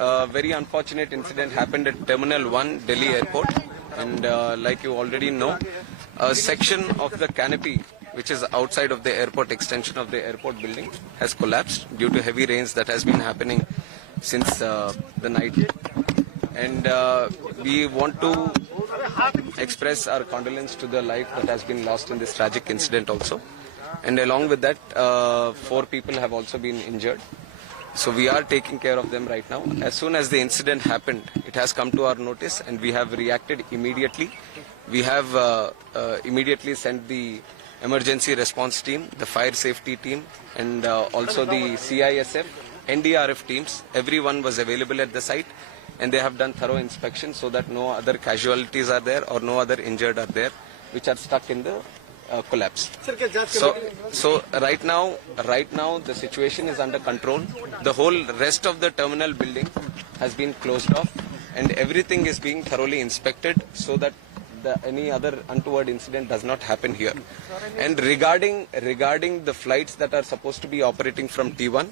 a very unfortunate incident happened at Terminal 1, Delhi Airport. And like you already know, a section of the canopy, which is outside of the airport extension of the airport building, has collapsed due to heavy rains that has been happening since the night. And we want to express our condolence to the life that has been lost in this tragic incident also. And along with that, 4 people have also been injured. So we are taking care of them right now. As soon as the incident happened, it has come to our notice and we have reacted immediately. We have immediately sent the emergency response team, the fire safety team, and also the CISF, NDRF teams. Everyone was available at the site and they have done thorough inspection so that no other casualties are there or no other injured are there which are stuck in the collapse. So right now the situation is under control. The whole rest of the terminal building has been closed off and everything is being thoroughly inspected so that any other untoward incident does not happen here. And regarding the flights that are supposed to be operating from T1,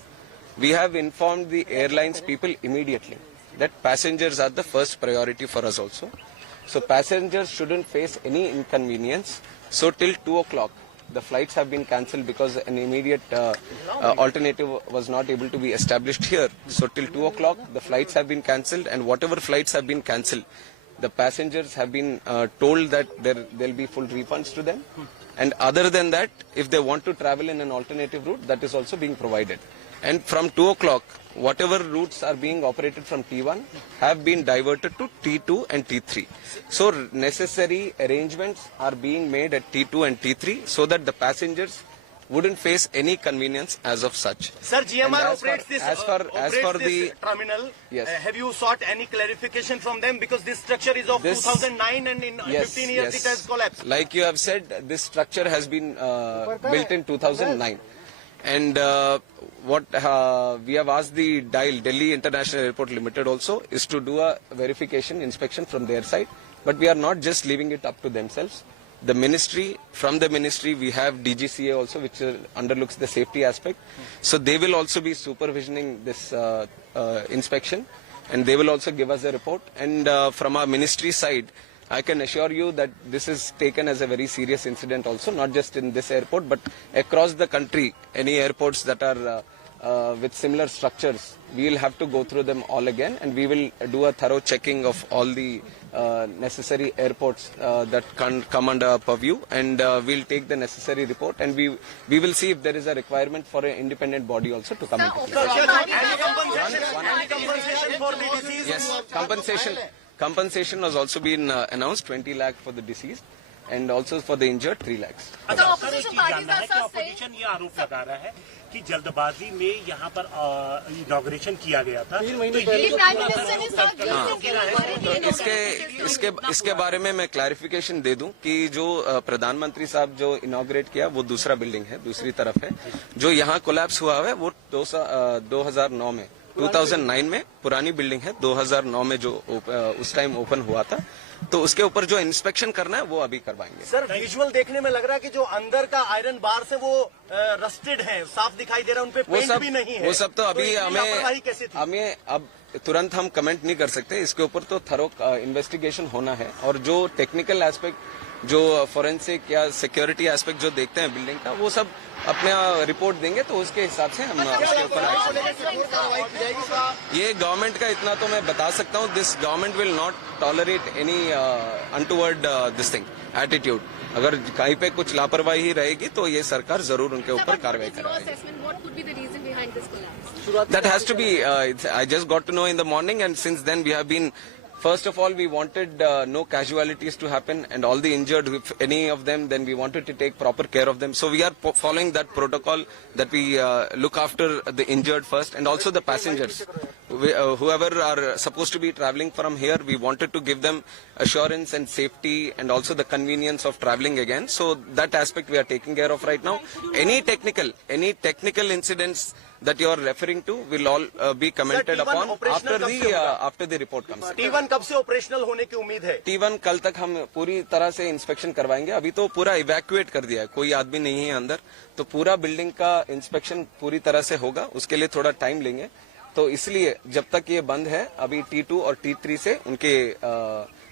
we have informed the airlines people immediately that passengers are the first priority for us also. So passengers shouldn't face any inconvenience. So till 2 o'clock, the flights have been cancelled because an immediate alternative was not able to be established here. So till 2 o'clock, the flights have been cancelled, and whatever flights have been cancelled, the passengers have been told that there'll be full refunds to them. And other than that, if they want to travel in an alternative route, that is also being provided. And from 2 o'clock, whatever routes are being operated from T1 have been diverted to T2 and T3. So necessary arrangements are being made at T2 and T3 so that the passengers wouldn't face any convenience as of such. Sir, GMR operates this terminal. Yes. Have you sought any clarification from them? Because this structure is of 2009 and in 15 years it has collapsed. Like you have said, this structure has been built in 2009. And what we have asked the DIAL, Delhi International Airport Limited also, is to do a verification inspection from their side. But we are not just leaving it up to themselves. The ministry, from the ministry, we have DGCA also, which underlooks the safety aspect. So they will also be supervisioning this inspection, and they will also give us a report. And from our ministry side, I can assure you that this is taken as a very serious incident also, not just in this airport, but across the country. Any airports that are with similar structures, we will have to go through them all again, and we will do a thorough checking of all the necessary airports that can come under our purview, and we'll take the necessary report, and we will see if there is a requirement for an independent body also to come into play. Any compensation for the deceased? Yes, compensation has also been announced, 20 lakh for the deceased, and also for the injured 3 lakhs. Opposition ये आरोप लगा रहा है कि जल्दबाजी में यहाँ पर इनॉग्रेशन किया गया था। इसके बारे में मैं क्लैरिफिकेशन दे दूं कि जो प्रधानमंत्री साहब जो इनॉग्रेट किया वो दूसरा बिल्डिंग है, दूसरी तरफ है। जो यहाँ कोलैप्स हुआ है वो 2009 में 2009 में पुरानी बिल्डिंग है, 2009 में जो उस टाइम ओपन हुआ था, तो उसके ऊपर जो इंस्पेक्शन करना है वो अभी करवाएंगे। सर, विजुअल देखने में लग रहा है कि जो अंदर का आयरन बार से वो रस्टेड है, साफ दिखाई दे रहा है, उनपे पेंट भी नहीं है। वो सब तो अभी हमें अब तुरंत हम कमेंट नहीं कर सकते, इसके ऊपर तो थरो इन्वेस्टिगेशन होना है। और जो टेक्निकल एस्पेक्ट, जो फॉरेंसिक या सिक्योरिटी एस्पेक्ट जो देखते हैं बिल्डिंग का, वो सब अपना रिपोर्ट देंगे, तो उसके हिसाब से हम उसके ऊपर ये गवर्नमेंट का इतना तो मैं बता सकता हूँ, this government will not tolerate any untoward this thing attitude. अगर कहीं पे कुछ लापरवाही रहेगी तो ये सरकार जरूर उनके ऊपर कार्रवाई करेगी। That has to be, I just got to know in the morning, and since then we have been, first of all, we wanted no casualties to happen, and all the injured, if any of them, then we wanted to take proper care of them. So we are following that protocol, that we look after the injured first, and also the passengers. Whoever are supposed to be traveling from here, we wanted to give them assurance and safety, and also the convenience of traveling again. So that aspect we are taking care of right now. Any technical incidents that you are referring to will all be commented upon after the report comes. T1 कब से operational होने की उम्मीद है? T1 कल तक हम पूरी तरह से इंस्पेक्शन करवाएंगे। अभी तो पूरा इवैक्यूएट कर दिया है, कोई आदमी नहीं है अंदर, तो पूरा बिल्डिंग का इंस्पेक्शन पूरी तरह से होगा। उसके लिए थोड़ा टाइम लेंगे, तो इसलिए जब तक ये बंद है अभी T2 और T3 से उनके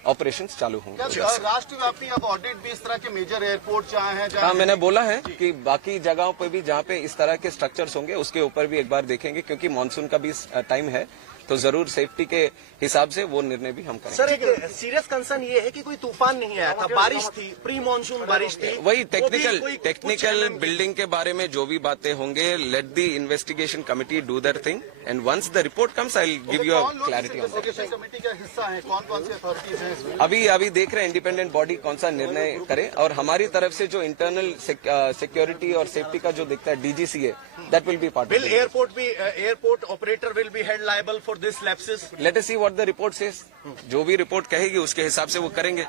ऑपरेशंस चालू होंगे। राष्ट्रव्यापी अब ऑडिट भी इस तरह के मेजर एयरपोर्ट जहाँ हैं हाँ, मैंने बोला है कि बाकी जगहों पे भी जहाँ पे इस तरह के स्ट्रक्चर्स होंगे उसके ऊपर भी एक बार देखेंगे, क्योंकि मानसून का भी टाइम है तो जरूर सेफ्टी के हिसाब से वो निर्णय भी हम करेंगे। सर, एक सीरियस कंसर्न ये है कि कोई तूफान नहीं आया था, बारिश थी, प्री मानसून बारिश थी। वही टेक्निकल बिल्डिंग के बारे में जो भी बातें होंगे, let the investigation committee do that thing and once the report comes I will give you a clarity on that. Committee का हिस्सा है, कौन सी अथॉरिटीज हैं इसमें? अभी देख रहे हैं इंडिपेंडेंट बॉडी कौन सा निर्णय करे, और हमारी तरफ से जो इंटरनल सिक्योरिटी और सेफ्टी का जो दिखता है DGCA, that will be part. Will airport operator will be held liable for this lapses? Let us see what the report says. जो भी रिपोर्ट कहेगी उसके हिसाब से वो करेंगे।